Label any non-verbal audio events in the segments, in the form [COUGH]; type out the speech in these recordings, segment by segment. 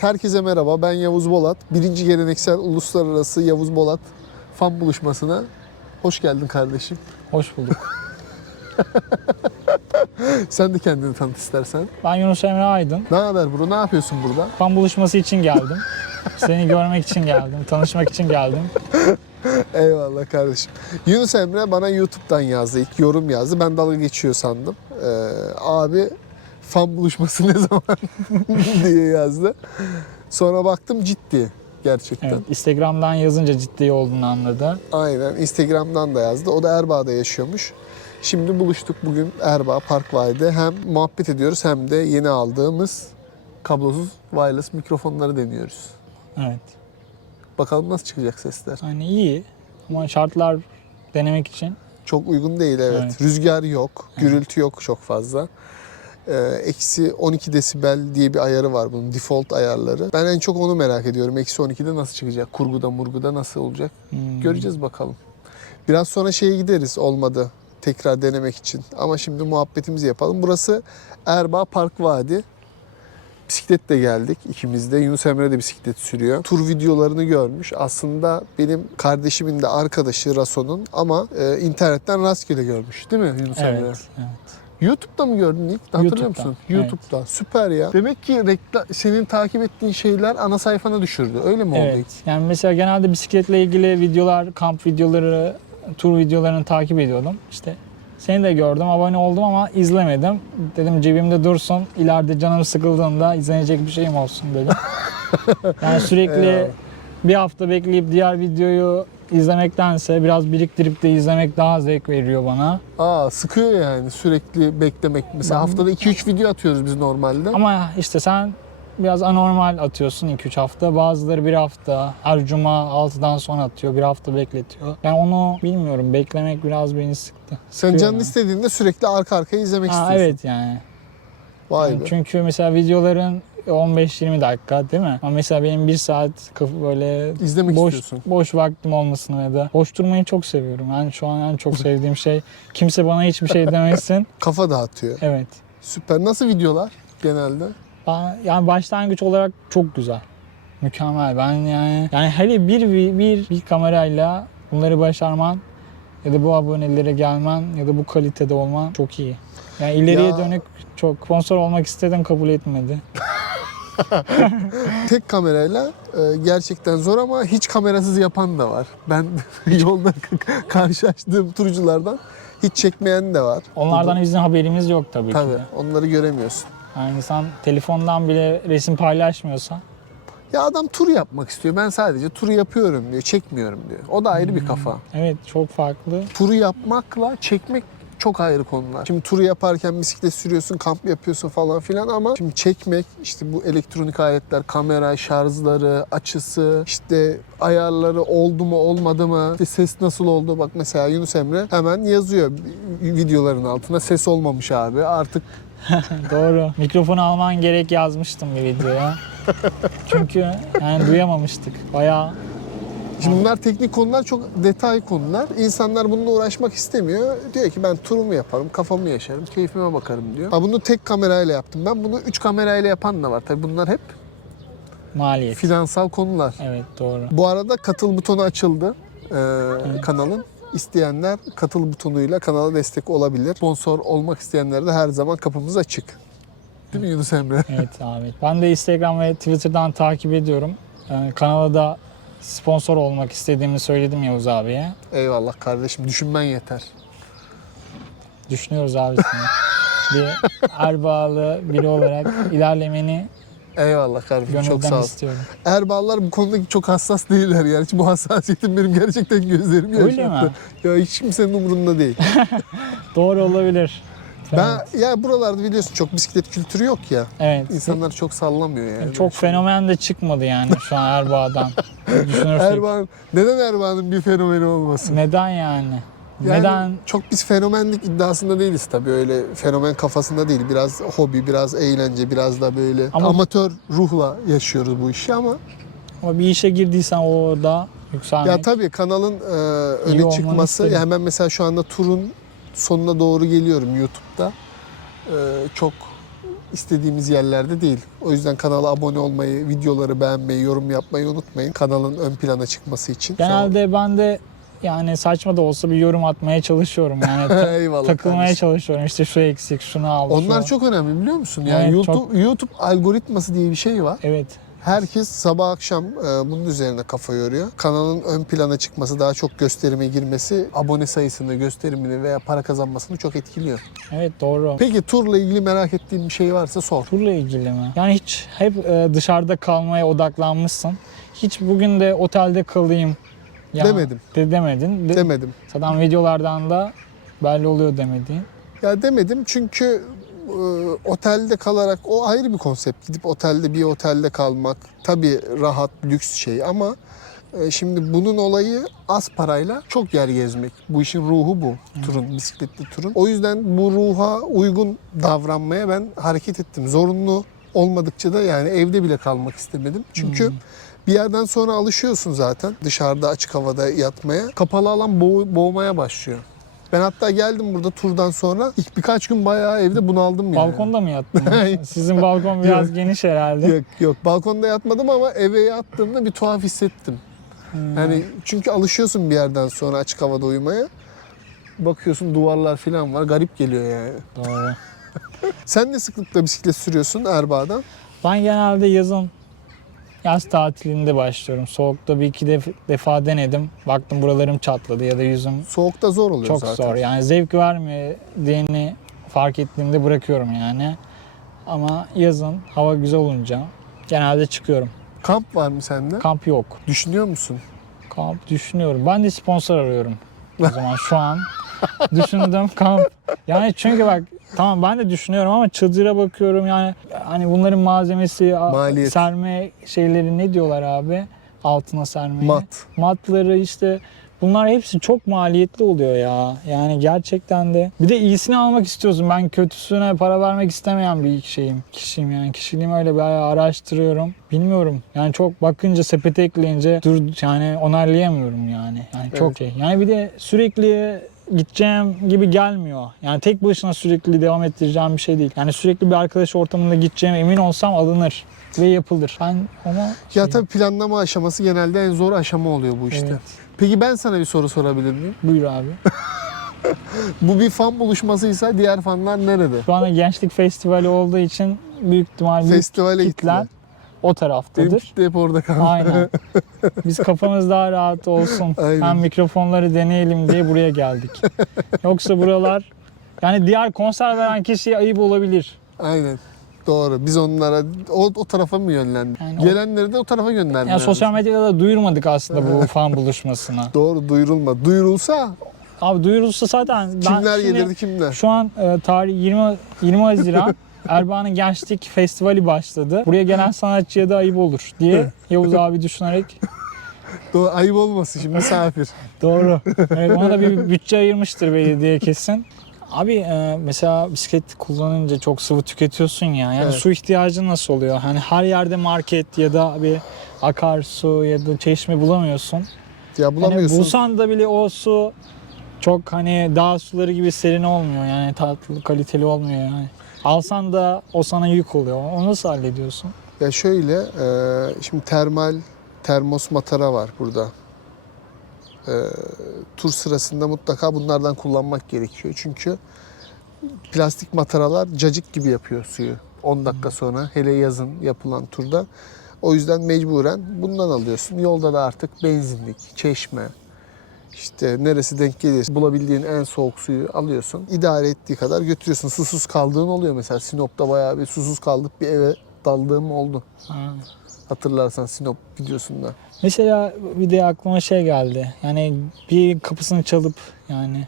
Herkese merhaba, ben Yavuz Bolat. Birinci geleneksel uluslararası Yavuz Bolat fan buluşmasına hoş geldin kardeşim. Hoş bulduk. [LAUGHS] Sen de kendini tanıt istersen. Ben Yunus Emre Aydın. Ne haber bro, ne yapıyorsun burada? Fan buluşması için geldim. Seni görmek için geldim. Tanışmak için geldim. Eyvallah kardeşim. Yunus Emre bana YouTube'dan yazdı, ilk yorum yazdı. Ben dalga geçiyor sandım. Ee, abi fan buluşması ne zaman [LAUGHS] diye yazdı. Sonra baktım ciddi gerçekten. Evet, Instagram'dan yazınca ciddi olduğunu anladı. Aynen Instagram'dan da yazdı. O da Erbaa'da yaşıyormuş. Şimdi buluştuk bugün Erbaa Parkway'de. Hem muhabbet ediyoruz hem de yeni aldığımız kablosuz wireless mikrofonları deniyoruz. Evet. Bakalım nasıl çıkacak sesler. Yani iyi ama şartlar denemek için Çok uygun değil evet. Evet. Rüzgar yok, gürültü yok çok fazla. Ee, Eksi 12 desibel diye bir ayarı var bunun default ayarları. Ben en çok onu merak ediyorum. Eksi 12'de nasıl çıkacak? Kurguda murguda nasıl olacak? hmm, Göreceğiz bakalım. Biraz sonra şeye gideriz olmadı tekrar denemek için. Ama şimdi muhabbetimizi yapalım. Burası Erbaa Park Vadi. Bisikletle geldik ikimiz de. Yunus Emre de bisiklet sürüyor. Tur videolarını görmüş. Aslında benim kardeşimin de arkadaşı Rason'un ama e, internetten rastgele görmüş. Değil mi Yunus Emre? Evet. Evet. YouTube'da mı gördün ilk? Hatırlıyor YouTube'da, musun? evet. YouTube'da. Süper ya. Demek ki reklam, senin takip ettiğin şeyler ana sayfana düşürdü. Öyle mi oldu ilk? Evet. Yani mesela genelde bisikletle ilgili videolar, kamp videoları, tur videolarını takip ediyordum. İşte seni de gördüm, abone oldum ama izlemedim. Dedim cebimde dursun, ileride canım sıkıldığında izlenecek bir şeyim olsun dedim. [LAUGHS] Yani sürekli bir hafta bekleyip diğer videoyu izlemektense biraz biriktirip de izlemek daha zevk veriyor bana. Aa sıkıyor yani sürekli beklemek. Mesela Ben- haftada 2-3 video atıyoruz biz normalde. Ama işte sen biraz anormal atıyorsun 2-3 hafta. Bazıları bir hafta, her cuma 6'dan sonra atıyor, bir hafta bekletiyor. Ben onu bilmiyorum, beklemek biraz beni sıktı. Sen canın yani. istediğinde sürekli arka arkaya izlemek Ha, istiyorsun. evet yani. Vay Yani be. Çünkü mesela videoların 15-20 dakika değil mi? Ama mesela benim bir saat böyle İzlemek boş istiyorsun. boş vaktim olmasını ya da boş durmayı çok seviyorum. Yani şu an en çok sevdiğim şey kimse bana hiçbir şey demesin. [LAUGHS] Kafa dağıtıyor. Evet. Süper. Nasıl videolar genelde? Ben, yani başlangıç olarak çok güzel. Mükemmel. Ben yani yani hele bir bir, bir, bir kamerayla bunları başarman ya da bu abonelere gelmen ya da bu kalitede olman çok iyi. Yani ileriye Ya- dönük çok sponsor olmak istedim kabul etmedi. [LAUGHS] [LAUGHS] Tek kamerayla e, gerçekten zor ama hiç kamerasız yapan da var. Ben [LAUGHS] yolda karşılaştığım turculardan hiç çekmeyen de var. Onlardan bizim haberimiz yok tabii, ki Tabii onları göremiyorsun. Yani insan telefondan bile resim paylaşmıyorsa Ya adam tur yapmak istiyor. Ben sadece turu yapıyorum diyor. Çekmiyorum diyor. O da ayrı bir kafa. evet çok farklı. Turu yapmakla çekmek çok ayrı konular. Şimdi turu yaparken bisiklet sürüyorsun, kamp yapıyorsun falan filan ama şimdi çekmek işte bu elektronik aletler, kamera, şarjları, açısı, işte ayarları oldu mu olmadı mı, işte ses nasıl oldu bak mesela Yunus Emre hemen yazıyor videoların altına ses olmamış abi artık [LAUGHS] Doğru. Mikrofonu alman gerek yazmıştım bir videoya. [LAUGHS] Çünkü yani duyamamıştık. Bayağı Şimdi bunlar teknik konular çok detay konular. İnsanlar bununla uğraşmak istemiyor. Diyor ki ben turumu yaparım, kafamı yaşarım, keyfime bakarım diyor. Ha bunu tek kamerayla yaptım. Ben bunu üç kamerayla yapan da var. Tabii bunlar hep maliyet. finansal konular. Evet doğru. Bu arada katıl butonu açıldı ee, kanalın. İsteyenler katıl butonuyla kanala destek olabilir. Sponsor olmak isteyenler de her zaman kapımız açık. Değil mi Yunus Emre? Evet abi. Ben de Instagram ve Twitter'dan takip ediyorum. Yani kanala da sponsor olmak istediğimi söyledim Yavuz abiye. Eyvallah kardeşim düşünmen yeter. Düşünüyoruz abi seni. [LAUGHS] bir erbağlı biri olarak ilerlemeni Eyvallah kardeşim çok sağ ol. istiyorum. Erbağlar bu konuda çok hassas değiller yani. Bu hassasiyetim benim gerçekten gözlerimi Öyle mi? Ya hiç kimsenin umurunda değil. [LAUGHS] Doğru olabilir. Ben ya buralarda biliyorsun çok bisiklet kültürü yok ya. Evet. İnsanlar çok sallamıyor yani. Çok fenomen de çıkmadı yani şu an Erbağ'dan. [LAUGHS] Düşünürsek. Erbağ, neden Erbağ'ın bir fenomeni olmasın? Neden yani? Yani Neden? Çok biz fenomenlik iddiasında değiliz tabii öyle fenomen kafasında değil. Biraz hobi, biraz eğlence, biraz da böyle Ama- amatör ruhla yaşıyoruz bu işi ama Ama bir işe girdiysen orada yükselmek. Ya tabii kanalın e, öne çıkması. isterim. Ya hemen mesela şu anda turun sonuna doğru geliyorum YouTube'da. E, çok istediğimiz yerlerde değil. O yüzden kanala abone olmayı, videoları beğenmeyi, yorum yapmayı unutmayın. Kanalın ön plana çıkması için. Genelde ben de yani saçma da olsa bir yorum atmaya çalışıyorum. Yani [LAUGHS] ta- Eyvallah takılmaya kardeşim. çalışıyorum. İşte şu eksik, şunu al. Onlar şu. çok önemli biliyor musun? Yani Evet, YouTube YouTube algoritması diye bir şey var. Evet. Herkes sabah akşam e, bunun üzerine kafa yoruyor. Kanalın ön plana çıkması, daha çok gösterime girmesi abone sayısını, gösterimini veya para kazanmasını çok etkiliyor. Evet doğru. Peki turla ilgili merak ettiğin bir şey varsa sor. Turla ilgili mi? Yani hiç hep e, dışarıda kalmaya odaklanmışsın. Hiç bugün de otelde kalayım. ya Demedim. De, demedin. De- Demedim. Zaten videolardan da belli oluyor demediğin. Ya demedim çünkü otelde kalarak o ayrı bir konsept. Gidip otelde bir otelde kalmak tabii rahat, lüks şey ama e, şimdi bunun olayı az parayla çok yer gezmek. Bu işin ruhu bu. Turun, bisikletli turun. O yüzden bu ruha uygun davranmaya ben hareket ettim. Zorunlu olmadıkça da yani evde bile kalmak istemedim. Çünkü Hmm. bir yerden sonra alışıyorsun zaten dışarıda açık havada yatmaya. Kapalı alan boğ- boğmaya başlıyor. Ben hatta geldim burada turdan sonra ilk birkaç gün bayağı evde bunaldım yani. Balkonda mı yattın? [LAUGHS] Sizin balkon biraz Yok. geniş herhalde. Yok yok balkonda yatmadım ama eve yattığımda bir tuhaf hissettim. Hmm. Yani çünkü alışıyorsun bir yerden sonra açık havada uyumaya. Bakıyorsun duvarlar falan var garip geliyor yani. Doğru. [LAUGHS] Sen ne sıklıkla bisiklet sürüyorsun Erbaa'da? Ben genelde yazın yaz tatilinde başlıyorum. Soğukta bir iki def- defa denedim. Baktım buralarım çatladı ya da yüzüm Soğukta zor oluyor çok zaten. zor. Yani zevk vermediğini fark ettiğimde bırakıyorum yani. Ama yazın hava güzel olunca genelde çıkıyorum. Kamp var mı sende? Kamp yok. Düşünüyor musun? Kamp düşünüyorum. Ben de sponsor arıyorum. O zaman şu an [LAUGHS] [LAUGHS] düşündüm kamp. Yani çünkü bak tamam ben de düşünüyorum ama çadıra bakıyorum yani hani bunların malzemesi, Maliyet. serme şeyleri ne diyorlar abi? Altına sermeye. Mat. Matları işte bunlar hepsi çok maliyetli oluyor ya. Yani gerçekten de. Bir de iyisini almak istiyorsun. Ben kötüsüne para vermek istemeyen bir şeyim. Kişiyim yani. Kişiliğimi öyle bayağı araştırıyorum. Bilmiyorum. Yani çok bakınca sepete ekleyince dur yani onaylayamıyorum yani. Yani çok Evet. şey. Yani bir de sürekli gideceğim gibi gelmiyor. Yani tek başına sürekli devam ettireceğim bir şey değil. Yani sürekli bir arkadaş ortamında gideceğim emin olsam alınır ve yapılır. Ben ama Ya şey- tabii planlama aşaması genelde en zor aşama oluyor bu işte. Evet. Peki ben sana bir soru sorabilir miyim? Buyur abi. [LAUGHS] Bu bir fan buluşmasıysa diğer fanlar nerede? Şu anda gençlik festivali olduğu için büyük ihtimal büyük Festivale kitler gittiler. O Benim taraftadır. kitle hep orada kaldı. Aynen. [LAUGHS] Biz kafamız daha rahat olsun. Aynen. Hem mikrofonları deneyelim diye buraya geldik. [LAUGHS] Yoksa buralar yani diğer konser veren kişiye ayıp olabilir. Aynen. Doğru. Biz onlara o, o tarafa mı yönlendik? Yani o- Gelenleri de o tarafa gönderdik. Yani sosyal medyada da duyurmadık aslında bu fan buluşmasına. [LAUGHS] Doğru duyurulma. Duyurulsa Abi duyurulsa zaten ben kimler şimdi gelirdi kimler? şu an e, tarih 20 20 Haziran Erbaa'nın Gençlik Festivali başladı. Buraya gelen sanatçıya da ayıp olur diye Yavuz abi düşünerek Doğru, ayıp olmasın şimdi misafir. Doğru. Evet, ona da bir bütçe ayırmıştır belediye kesin. Abi e, mesela bisiklet kullanınca çok sıvı tüketiyorsun ya. Yani Evet. su ihtiyacın nasıl oluyor? Hani her yerde market ya da bir akarsu ya da çeşme bulamıyorsun. Ya Hani bulamıyorsun. bulsan da bile o su çok hani dağ suları gibi serin olmuyor. Yani tatlı, kaliteli olmuyor yani. Alsan da o sana yük oluyor. Onu nasıl hallediyorsun? Ya şöyle, e, şimdi termal termos matara var burada. E, tur sırasında mutlaka bunlardan kullanmak gerekiyor. Çünkü plastik mataralar cacık gibi yapıyor suyu. 10 dakika sonra hele yazın yapılan turda. O yüzden mecburen bundan alıyorsun. Yolda da artık benzinlik, çeşme, işte neresi denk gelir bulabildiğin en soğuk suyu alıyorsun. İdare ettiği kadar götürüyorsun. Susuz kaldığın oluyor mesela. Sinop'ta bayağı bir susuz kaldık bir eve daldığım oldu. Ha. Hatırlarsan Sinop videosunda. Mesela bir de aklıma şey geldi. Yani bir kapısını çalıp yani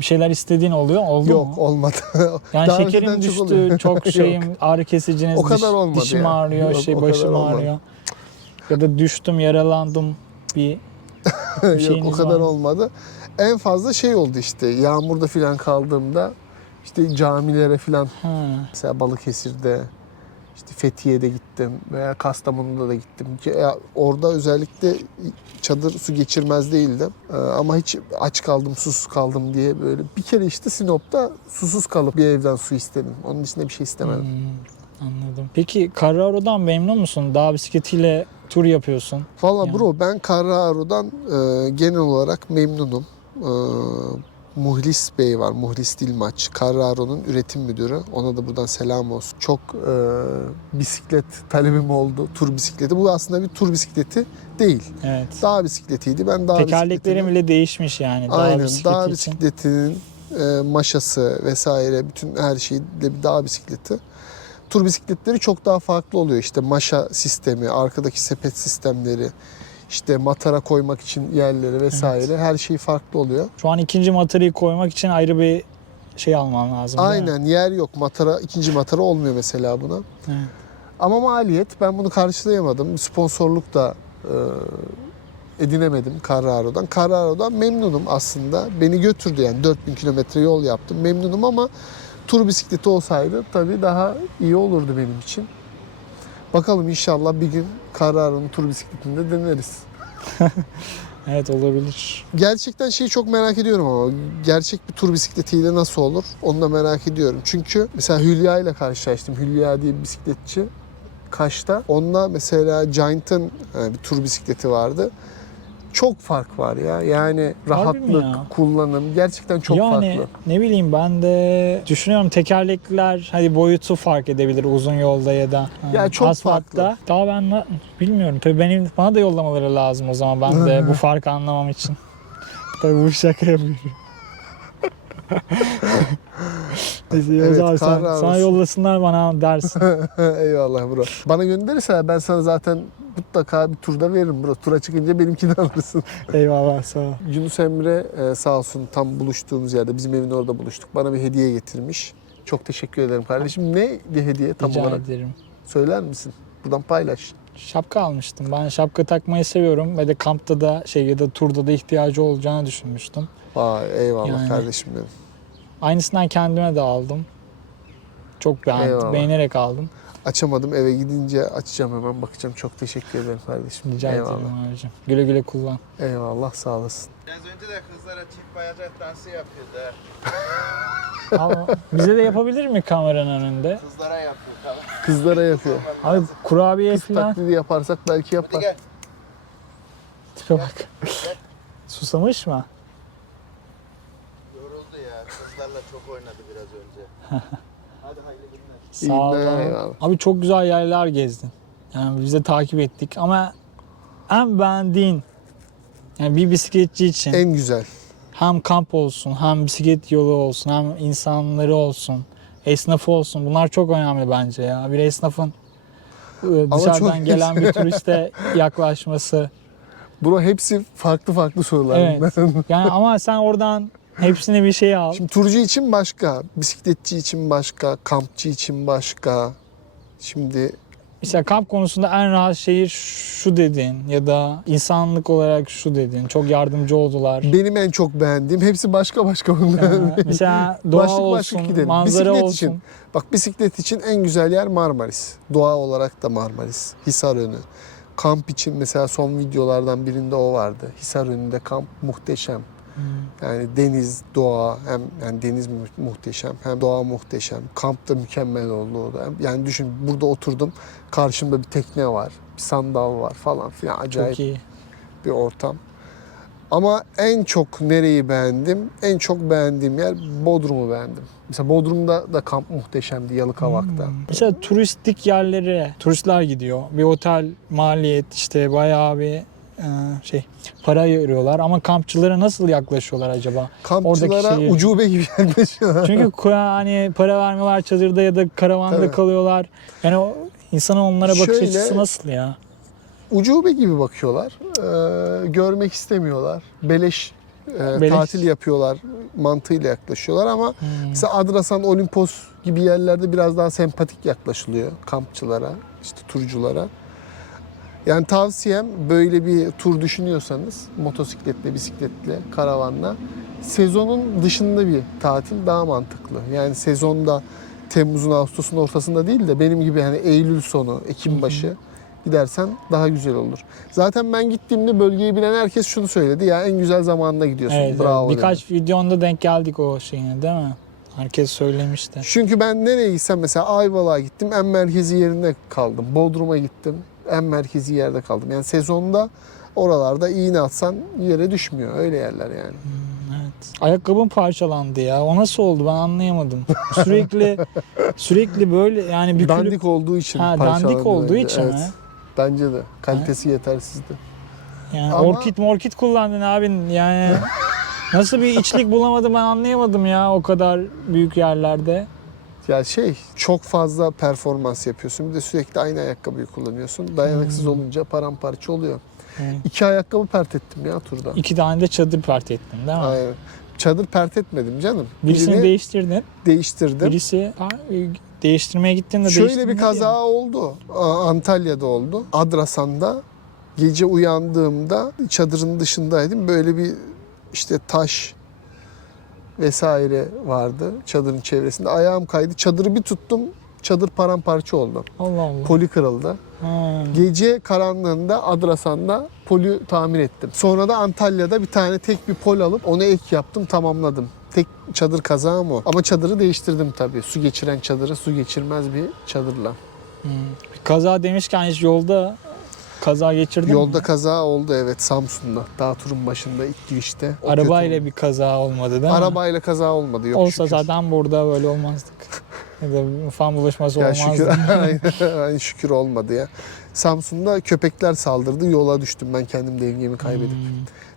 bir şeyler istediğin oluyor. Oldu Yok mu? olmadı. [LAUGHS] Yani Daha şekerim çok düştü, çok, [LAUGHS] Yok. şeyim, ağrı kesiciniz, O kadar diş- olmadı dişim ya. ağrıyor, Yok, şey başım ağrıyor. Ya da düştüm, yaralandım bir [LAUGHS] Yok o kadar var olmadı. En fazla şey oldu işte yağmurda filan kaldığımda işte camilere filan mesela Balıkesir'de işte Fethiye'de gittim veya Kastamonu'da da gittim. Ki Orada özellikle çadır su geçirmez değildim. Ee, Ama hiç aç kaldım, susuz kaldım diye böyle bir kere işte Sinop'ta susuz kalıp bir evden su istedim. Onun dışında bir şey istemedim. hmm. Peki Carraro'dan memnun musun? Dağ bisikletiyle tur yapıyorsun. Valla Yani. bro ben Carraro'dan e, genel olarak memnunum. E, Muhlis Bey var, Muhlis Dilmaç. Carraro'nun üretim müdürü. Ona da buradan selam olsun. Çok e, bisiklet talebim oldu, tur bisikleti. Bu aslında bir tur bisikleti değil. Evet. Dağ bisikletiydi. Ben dağ Tekerleklerim bile değişmiş yani. Dağ Aynen bisikleti dağ bisikletinin e, maşası vesaire bütün her şeyle bir dağ bisikleti. Tur bisikletleri çok daha farklı oluyor. İşte maşa sistemi, arkadaki sepet sistemleri, işte matara koymak için yerleri vesaire her şey farklı oluyor. Şu an ikinci matarayı koymak için ayrı bir şey almam lazım. Aynen yer yok. Matara ikinci matara olmuyor mesela buna. Evet. Ama maliyet ben bunu karşılayamadım. Sponsorluk da e, edinemedim Carraro'dan. Carraro'dan memnunum aslında. Beni götürdü yani 4000 kilometre yol yaptım. Memnunum ama tur bisikleti olsaydı tabii daha iyi olurdu benim için. Bakalım inşallah bir gün Carraro'nun tur bisikletinde deneriz. [LAUGHS] Evet olabilir. Gerçekten şeyi çok merak ediyorum ama gerçek bir tur bisikletiyle nasıl olur onu da merak ediyorum. Çünkü mesela Hülya ile karşılaştım. Hülya diye bir bisikletçi Kaş'ta. Onunla mesela Giant'ın e, bir tur bisikleti vardı. Çok fark var ya. Yani rahatlık, ya? kullanım gerçekten çok yani farklı. ne bileyim ben de düşünüyorum tekerlekler hadi boyutu fark edebilir uzun yolda ya da Ya ha, çok asfaltta. farklı. Daha ben bilmiyorum. Tabii benim bana da yollamaları lazım o zaman ben de bu farkı anlamam için. [LAUGHS] Tabii bu şaka yapıyorum. [LAUGHS] Neyse Evet, sen, sana olsun. yollasınlar bana dersin. [LAUGHS] Eyvallah bro. Bana gönderirse ben sana zaten mutlaka bir turda veririm bro. Tura çıkınca benimkini [LAUGHS] alırsın. Eyvallah sağ ol. Yunus Emre e, sağ olsun tam buluştuğumuz yerde bizim evin orada buluştuk. Bana bir hediye getirmiş. Çok teşekkür ederim kardeşim. Ne bir hediye tam Rica olarak? ederim. Söyler misin? Buradan paylaş. Şapka almıştım. Ben şapka takmayı seviyorum ve de kampta da şey ya da turda da ihtiyacı olacağını düşünmüştüm. Vay eyvallah Yani. kardeşim benim. Aynısından kendime de aldım. Çok beğendim. Eyvallah. Beğenerek aldım. Açamadım eve gidince açacağım hemen bakacağım. Çok teşekkür ederim kardeşim. Rica eyvallah. ederim abicim. Güle güle kullan. Eyvallah sağ olasın. Biraz önce de kızlara çift bayacak dansı yapıyordu. ha. [LAUGHS] Ama bize de yapabilir mi kameranın önünde? Kızlara yapıyor falan. Kızlara yapıyor. Abi kurabiye Kız falan taklidi yaparsak belki Hadi yapar. gel. tipe bak. Susamış mı? Ya. Kızlarla çok oynadı biraz önce. [LAUGHS] Hadi hayırlı günler. Sağ ol. günler, abi. eyvallah. Abi çok güzel yerler gezdin. Yani biz de takip ettik ama en beğendiğin yani bir bisikletçi için En güzel. hem kamp olsun, hem bisiklet yolu olsun, hem insanları olsun, esnafı olsun. Bunlar çok önemli bence ya. Bir esnafın e, dışarıdan çok- gelen bir turiste [LAUGHS] yaklaşması. Bro hepsi farklı farklı sorular. Evet. [LAUGHS] Yani ama sen oradan hepsine bir şey al. Şimdi turcu için başka, bisikletçi için başka, kampçı için başka. Şimdi Mesela kamp konusunda en rahat şehir şu dedin ya da insanlık olarak şu dedin. Çok yardımcı oldular. benim en çok beğendiğim hepsi başka başka. Ee, mesela [LAUGHS] doğa Başlık başlık olsun, gidelim. manzara Bisiklet olsun. için. Bak bisiklet için en güzel yer Marmaris. Doğa olarak da Marmaris. Hisarönü. Kamp için mesela son videolardan birinde o vardı. Hisarönü'nde kamp muhteşem. Hmm. Yani deniz, doğa hem yani deniz mu- muhteşem hem doğa muhteşem. Kamp da mükemmel oldu o da. Yani düşün burada oturdum. Karşımda bir tekne var, bir sandal var falan filan acayip Çok iyi. bir ortam. Ama en çok nereyi beğendim? En çok beğendiğim yer Bodrum'u beğendim. Mesela Bodrum'da da kamp muhteşemdi Yalıkavak'ta. Mesela turistik yerlere turistler gidiyor. Bir otel maliyet işte bayağı bir şey para ayırıyorlar ama kampçılara nasıl yaklaşıyorlar acaba? Kampçılara Oradaki ucube gibi [LAUGHS] yaklaşıyorlar. Çünkü hani para vermiyorlar çadırda ya da karavanda Tabii. kalıyorlar. Yani o insanın onlara bakış Şöyle- açısı nasıl ya? ucube gibi bakıyorlar. Ee, görmek istemiyorlar. Beleş, e, Beleş. tatil yapıyorlar mantığıyla yaklaşıyorlar ama Hmm. mesela Adrasan, Olimpos gibi yerlerde biraz daha sempatik yaklaşılıyor kampçılara, işte turculara. Yani tavsiyem böyle bir tur düşünüyorsanız motosikletle, bisikletle, karavanla sezonun dışında bir tatil daha mantıklı. Yani sezonda Temmuz'un Ağustos'un ortasında değil de benim gibi hani Eylül sonu, Ekim başı gidersen daha güzel olur. Zaten ben gittiğimde bölgeyi bilen herkes şunu söyledi. Ya en güzel zamanında gidiyorsun. Evet, Bravo evet. dedi. birkaç videonda denk geldik o şeyine değil mi? Herkes söylemişti. Çünkü ben nereye gitsem mesela Ayvalık'a gittim en merkezi yerinde kaldım. Bodrum'a gittim en merkezi yerde kaldım. Yani sezonda oralarda iğne atsan yere düşmüyor. Öyle yerler yani. Evet. Ayakkabım parçalandı ya. O nasıl oldu ben anlayamadım. Sürekli sürekli böyle yani bükülüp Dandik olduğu için ha, dandik olduğu bence. için Evet. mi? Bence de. Kalitesi yetersizdi. Yani Ama- orkid morkid kullandın abin yani nasıl bir içlik bulamadım ben anlayamadım ya o kadar büyük yerlerde. Ya şey çok fazla performans yapıyorsun. Bir de sürekli aynı ayakkabıyı kullanıyorsun. Dayanıksız Hmm. olunca paramparça oluyor. Yani İki ayakkabı pert ettim ya turda. iki tane de çadır parti ettin değil mi? Aynen. Çadır pert etmedim canım. Birisini Birini değiştirdin. değiştirdim. Birisi ha, değiştirmeye gittin de Şöyle bir ya. kaza oldu. A- Antalya'da oldu. Adrasan'da gece uyandığımda çadırın dışındaydım. Böyle bir işte taş vesaire vardı çadırın çevresinde. Ayağım kaydı. Çadırı bir tuttum. Çadır paramparça oldu. Allah Allah. Poli kırıldı. Ha. Gece karanlığında Adrasan'da poli tamir ettim. Sonra da Antalya'da bir tane tek bir pol alıp onu ek yaptım tamamladım. Tek çadır kazağım o. Ama çadırı değiştirdim tabii. Su geçiren çadırı su geçirmez bir çadırla. Hmm. Kaza demişken hiç yolda kaza geçirdin Yolda mi? kaza oldu evet Samsun'da. Dağ turun başında itti işte. O Arabayla bir kaza olmadı değil mi? Arabayla kaza olmadı yok Olsa şükür. zaten burada böyle olmazdık. [LAUGHS] ya da fan buluşması Ya olmazdı. şükür, [LAUGHS] aynen, şükür olmadı ya. Samsun'da köpekler saldırdı. Yola düştüm ben kendim dengemi kaybedip. Hmm.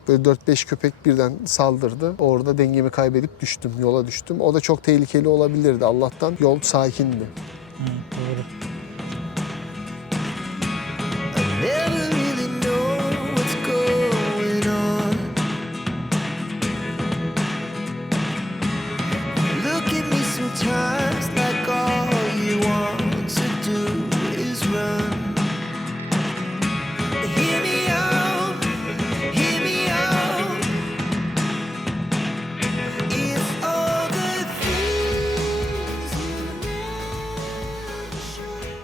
Böyle 4-5 köpek birden saldırdı. Orada dengemi kaybedip düştüm, yola düştüm. O da çok tehlikeli olabilirdi. Allah'tan yol sakindi. Hmm, doğru.